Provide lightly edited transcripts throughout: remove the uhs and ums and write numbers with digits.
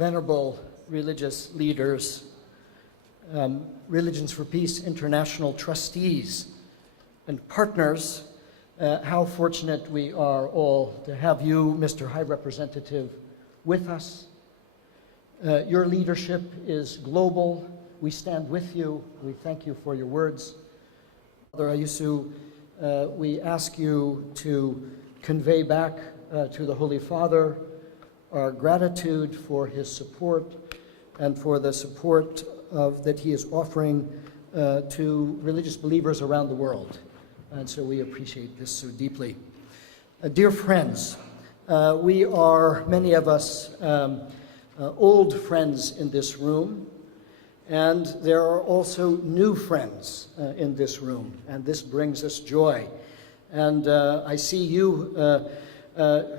venerable religious leaders, Religions for Peace International trustees, and partners, how fortunate we are all to have you, Mr. High Representative, with us. Your leadership is global. We stand with you. We thank you for your words. Father Ayusu, we ask you to convey back to the Holy Father our gratitude for his support and for the support that he is offering to religious believers around the world. And so we appreciate this so deeply. Dear friends, we are, many of us, old friends in this room, and there are also new friends in this room, and this brings us joy. And I see you,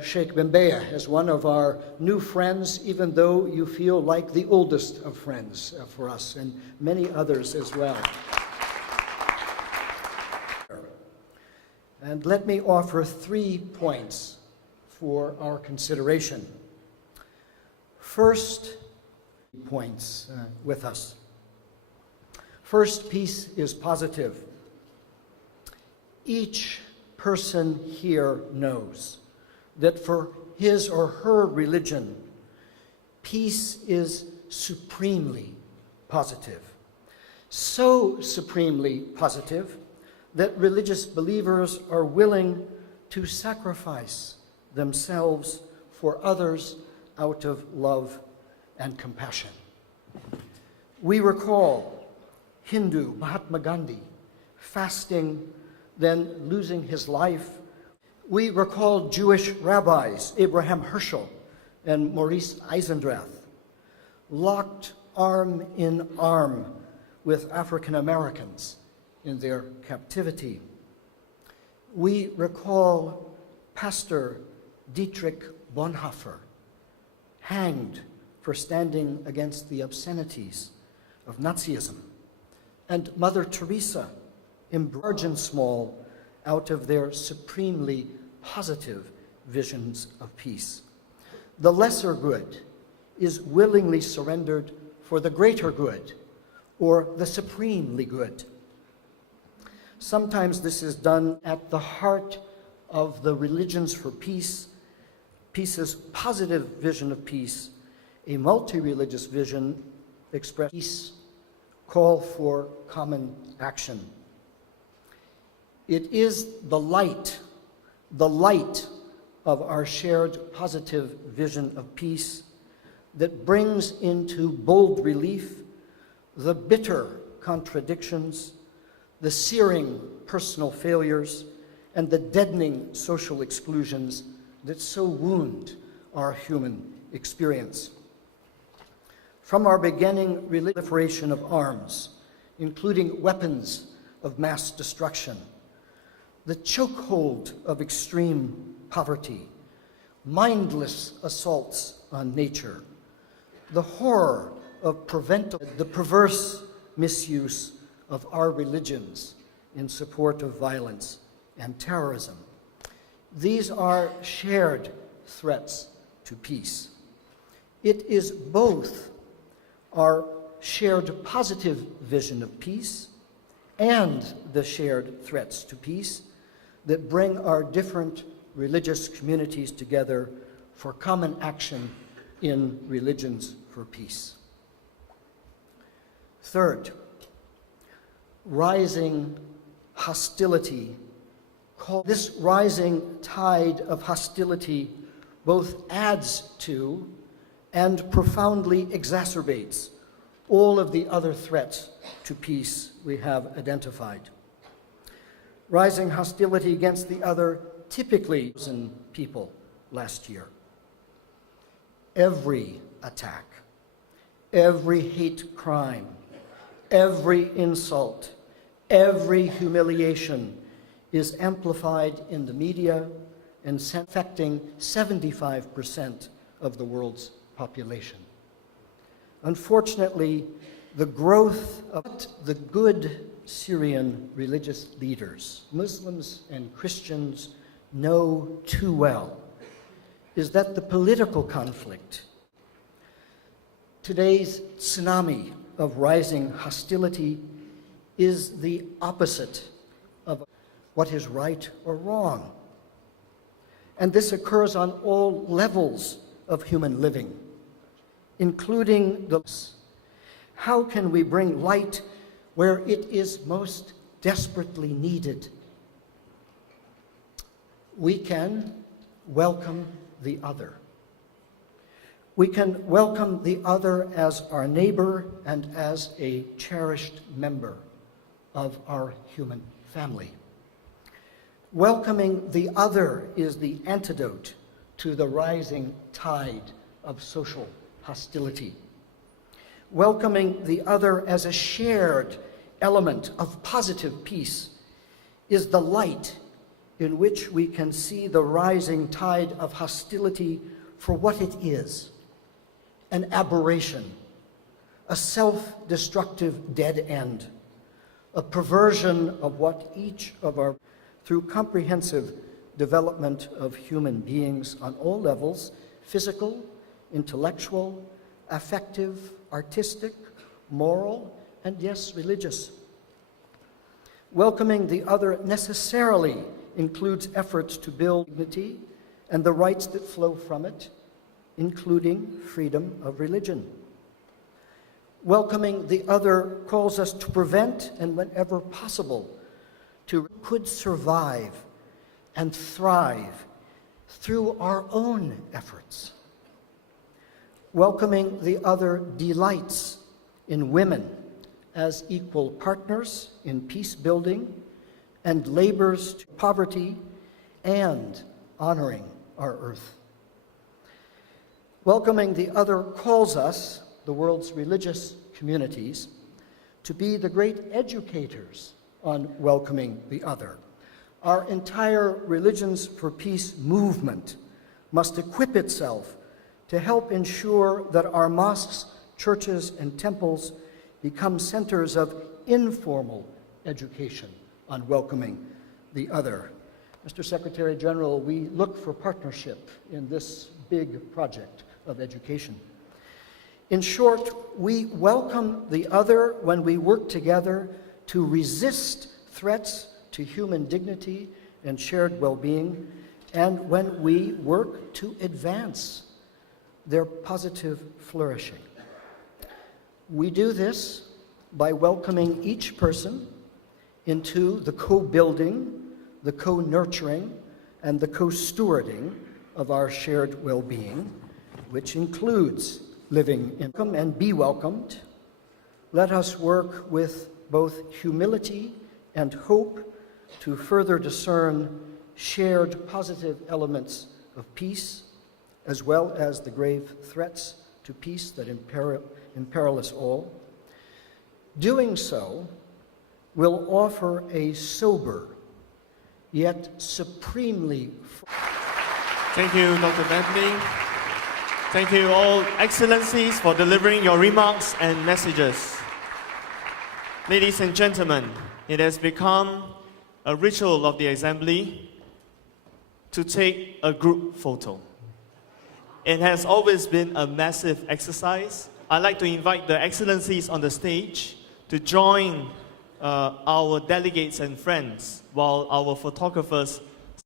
Sheikh Bembeya, as one of our new friends, even though you feel like the oldest of friends for us, and many others as well. And let me offer 3 points for our consideration. First, points with us. First, peace is positive. Each person here knows that for his or her religion, peace is supremely positive. So supremely positive that religious believers are willing to sacrifice themselves for others out of love and compassion. We recall Hindu Mahatma Gandhi fasting, then losing his life. We recall Jewish rabbis Abraham Heschel and Maurice Eisendrath, locked arm in arm with African Americans in their captivity. We recall Pastor Dietrich Bonhoeffer, hanged for standing against the obscenities of Nazism, and Mother Teresa, large and small, out of their supremely positive visions of peace. The lesser good is willingly surrendered for the greater good, or the supremely good. Sometimes this is done at the heart of the Religions for Peace, peace's positive vision of peace, a multi-religious vision expressed peace, call for common action. It is the light of our shared positive vision of peace that brings into bold relief the bitter contradictions, the searing personal failures, and the deadening social exclusions that so wound our human experience. From our beginning proliferation of arms, including weapons of mass destruction, the chokehold of extreme poverty, mindless assaults on nature, the horror of the perverse misuse of our religions in support of violence and terrorism. These are shared threats to peace. It is both our shared positive vision of peace and the shared threats to peace that bring our different religious communities together for common action in Religions for Peace. Third, rising hostility. This rising tide of hostility both adds to and profoundly exacerbates all of the other threats to peace we have identified. Rising hostility against the other, typically 1,000 people last year. Every attack, every hate crime, every insult, every humiliation is amplified in the media and affecting 75% of the world's population. Unfortunately, the growth of the good Syrian religious leaders, Muslims and Christians, know too well is that the political conflict, Today's tsunami of rising hostility is the opposite of what is right or wrong. And this occurs on all levels of human living, including those. How can we bring light where it is most desperately needed? We can welcome the other. We can welcome the other as our neighbor and as a cherished member of our human family. Welcoming the other is the antidote to the rising tide of social hostility. Welcoming the other as a shared element of positive peace is the light in which we can see the rising tide of hostility for what it is, an aberration, a self-destructive dead end, a perversion of what each of our, through comprehensive development of human beings on all levels, physical, intellectual, affective, artistic, moral, and yes, religious. Welcoming the other necessarily includes efforts to build dignity and the rights that flow from it, including freedom of religion. Welcoming the other calls us to prevent, and whenever possible, could survive and thrive through our own efforts. Welcoming the other delights in women as equal partners in peace building and labors to poverty and honoring our earth. Welcoming the other calls us, the world's religious communities, to be the great educators on welcoming the other. Our entire Religions for Peace movement must equip itself to help ensure that our mosques, churches, and temples become centers of informal education on welcoming the other. Mr. Secretary General, we look for partnership in this big project of education. In short, we welcome the other when we work together to resist threats to human dignity and shared well-being, and when we work to advance their positive flourishing. We do this by welcoming each person into the co-building, the co-nurturing, and the co-stewarding of our shared well-being, which includes living in welcome and be welcomed. Let us work with both humility and hope to further discern shared positive elements of peace, as well as the grave threats to peace that imperil us all. Doing so will offer a sober, yet supremely... Thank you, Dr. Vendley. Thank you all excellencies for delivering your remarks and messages. Ladies and gentlemen, it has become a ritual of the Assembly to take a group photo. It has always been a massive exercise. I'd like to invite the excellencies on the stage to join our delegates and friends while our photographers